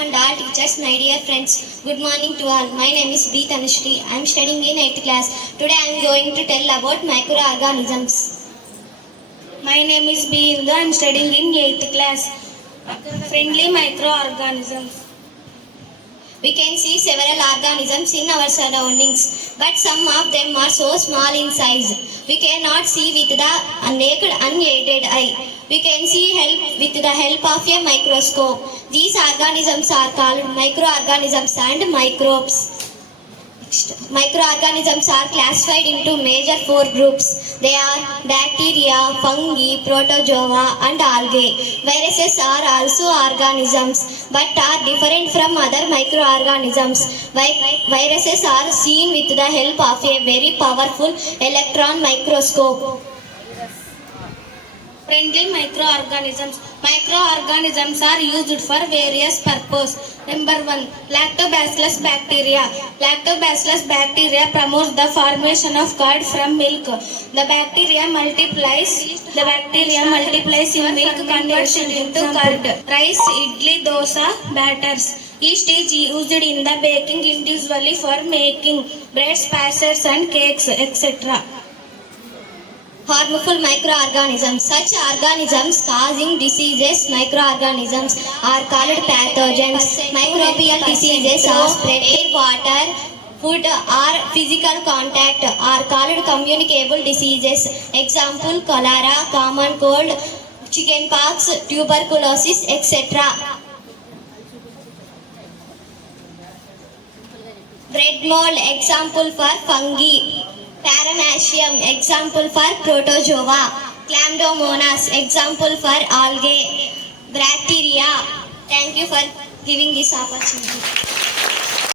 Madam and all teachers, my dear friends. Good morning to all. My name is B. Tanushree. I am studying in 8th class. Today I am going to tell about microorganisms. My name is B. Indu. I am studying in 8th class. Friendly microorganisms. We can see several organisms in our surroundings, but some of them are so small in size. We cannot see with the naked unaided eye. We can see with the help of a microscope. These organisms are called microorganisms and microbes. Microorganisms are classified into major 4 groups. They are bacteria, fungi, protozoa and algae. Viruses are also organisms but are different from other microorganisms. Viruses are seen with the help of a very powerful electron microscope. Friendly microorganisms. Microorganisms are used for various purposes. Number 1. Lactobacillus bacteria. Lactobacillus bacteria promotes the formation of curd from milk. The bacteria multiplies in milk conversion into curd. Rice, idli, dosa, batters. Yeast is used in the baking individually for making breads, pastas and cakes, etc. Harmful microorganisms. Such organisms causing diseases, microorganisms, are called pathogens. Microbial diseases are spread air, water, food or physical contact are called communicable diseases. Example, cholera, common cold, chickenpox, tuberculosis, etc. Bread mold, example for fungi. Paramecium, example for protozoa. Chlamydomonas, example for algae. Bacteria. Thank you for giving this opportunity.